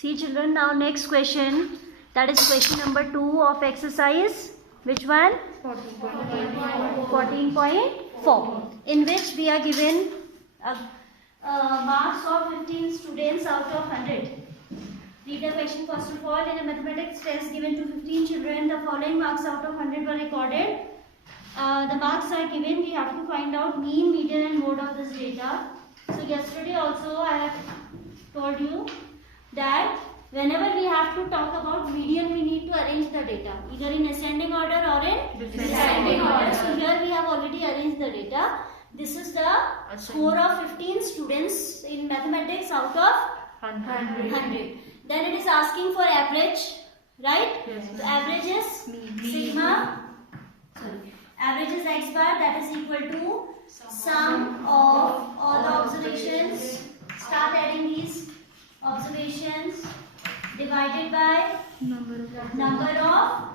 See children, now next question, that is question number 2 of exercise. Which one? 14.4, in which we are given marks of 15 students out of 100. Read the question first of all. In a mathematics test given to 15 children, the following marks out of 100 were recorded. The marks are given. We have to find out mean, median and mode of this data. So yesterday also I have told you that whenever we have to talk about median, we need to arrange the data either in ascending order or in descending order. So here we have already arranged the data. This is the score of 15 students in mathematics out of 100. Then it is asking for average, right? Yes. So average is sigma. Average is x bar, that is equal to sum of all the observations. Start adding these observations divided by number of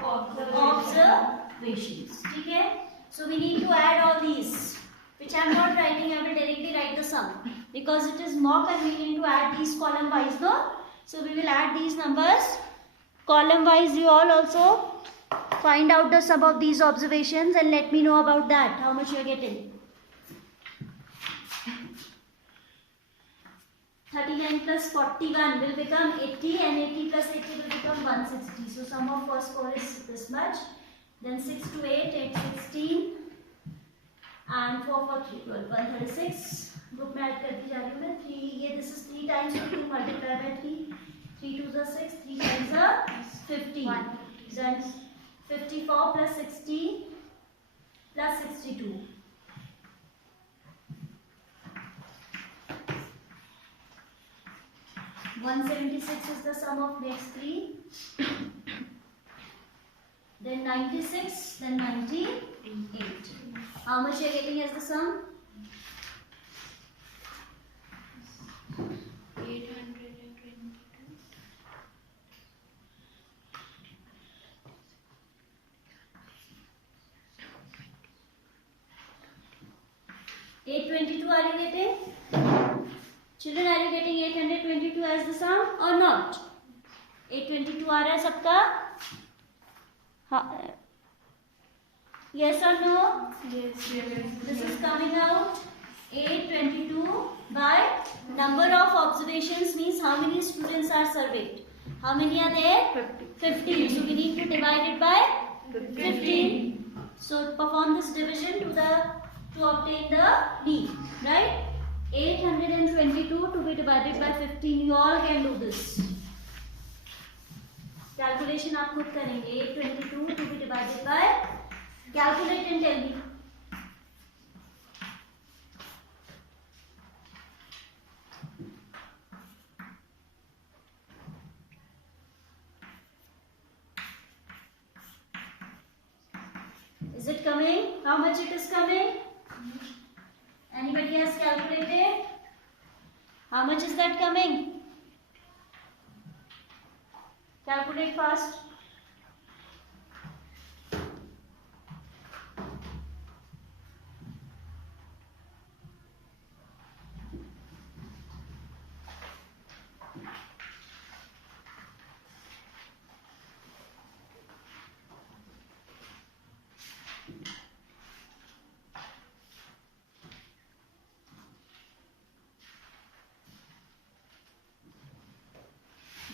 observations. Okay? So we need to add all these, which I am not writing. I will directly write the sum because it is more convenient to add these column wise, no? So we will add these numbers column wise. You all also find out the sum of these observations and let me know about that, how much you are getting. 39 plus 41 will become 80 and 80 plus 80 will become 160. So sum of first score is this much. Then 6 to 8, 8, 16 and 4 for 3, 12, 136. Group में add करती जा रही हूँ मैं 3, ये this is 3 times 2 multiplied by 3. 3 2s are 6, 3 times are 15. Then 54 plus 60 plus 62. 176 is the sum of next 3. Then 96, then 98. How much you are getting as the sum? 822. 822 are you getting? Children, are you getting 822 as the sum or not? 822 आ रहा है सबका? Yes or no? Yes. This is coming out 822 by number of observations means how many students are surveyed. How many are there? 15. So we need to divide it by 15. So perform this division to obtain the mean, right? 822 to be divided by 15. You all can do this. Calculation आप खुद करेंगे. 822 to be divided by. Calculate and tell me. Is it coming? How much it is coming? Anybody has calculated? How much is that coming? Calculate fast.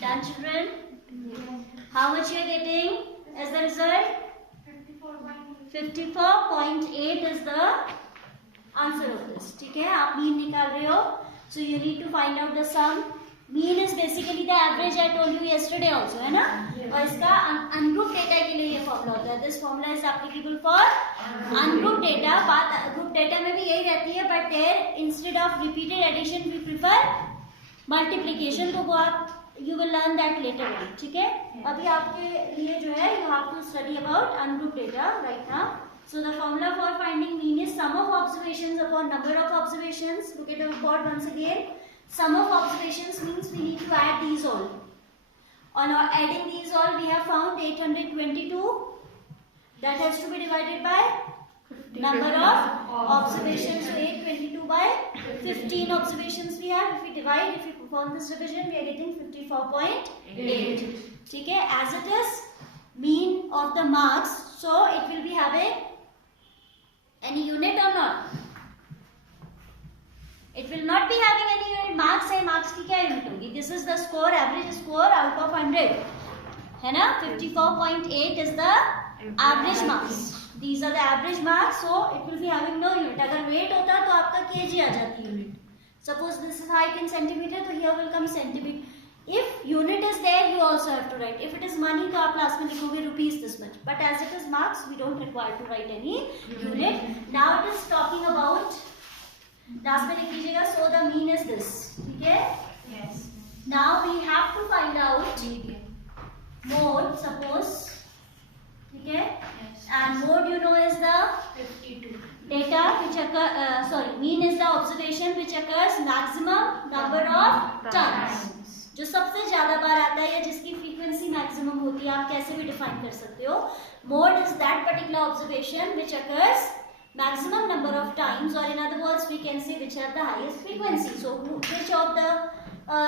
Done, children? How much you are getting as the result? 54.8 is the answer of this. ठीक है, आप mean निकाल रहे हो. So you need to find out the sum. Mean is basically the average I told you yesterday also, है ना? और इसका ungrouped data के लिए ये formula होता है. This formula is applicable for ungrouped data. बात group data में भी यही रहती है, but there instead of repeated addition we prefer multiplication. तो वो आप you will learn that later on. ठीक है? अभी आपके लिए जो है you have to study about ungrouped data right now. So the formula for finding mean is sum of observations upon number of observations. Look at the board once again. Sum of observations means we need to add these all. On adding these all, we have found 822. That has to be divided by number of observations. So 822 by 15 observations we have. If we divide, if we perform this division, we are getting 54.8. ठीक है, as it is mean of the marks, so it will be having any unit or not? It will not be having any unit. Marks है, marks की क्या unit होगी? This is the score, average score out of 100, है ना? 54.8 is the average marks. These are the average marks, so it will be having no unit. अगर weight होता तो आपका kg आ जाती unit. Suppose this is height in centimeter, तो here will come centimeter. If unit is there, you also have to write. If it is money, तो आप last में लिखोगे rupees this much. But as it is marks, we don't require to write any unit. Now it is talking about. Last में लिख लीजिएगा. So the mean is this. ठीक है? Yes. Now we have to find out mode. Suppose. ठीक है? Yes. And mode you know is the 52. data which occur. Mean is the observation which occurs maximum number of times. जो सबसे ज्यादा बार आता है या जिसकी फ्रीक्वेंसी मैक्सिमम होती है, आप कैसे भी डिफाइन कर सकते हो. Mode is that particular observation which occurs maximum number of times, or in other words we can say which have the highest frequency. So which of the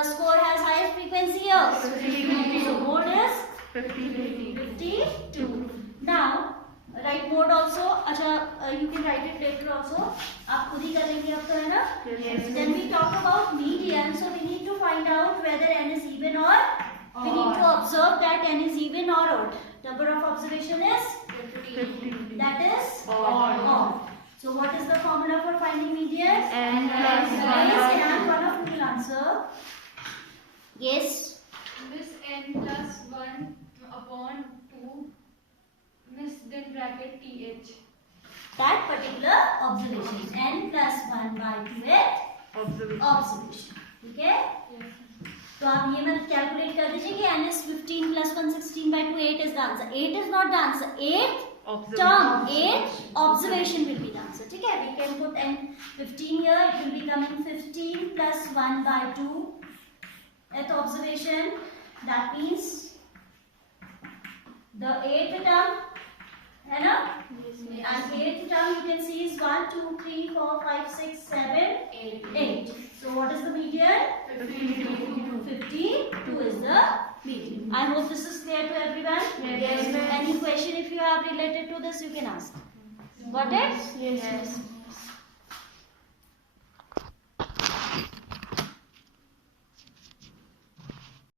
score has highest frequency here? 52. So mode is 52. Now write mode also. अच्छा, you can write it later also. आप खुद ही करेंगे अब तो, है ना? Yes. Then we talk about median. So we need to find out whether n is even or we need to observe that n is even or odd. Number of observation is 50. that is Odd. So what is the formula for finding median? N plus Guys, one. and one of you will answer. Yes. Miss n plus 1 upon 2. Miss then bracket th. That particular observation. N plus 1 by 2 observation. ठीक है? Yes. तो आप ये मत calculate कर दीजिए कि n is 15 plus 1 16 by 2 8 is the answer. 8 is not the answer. 8 term, 8 observation will be the answer. ठीक है? We can put n 15 here. It will be coming 15 plus 1 by 2 at observation. That means the 8th term, है ना? And 8th term you can see is 1 2 3 4 5 6 7 8. So what is the median? 52 is the median. I hope this is clear to everyone. Yes, ma'am. Any question if you have related to this, you can ask. Got it? Yes.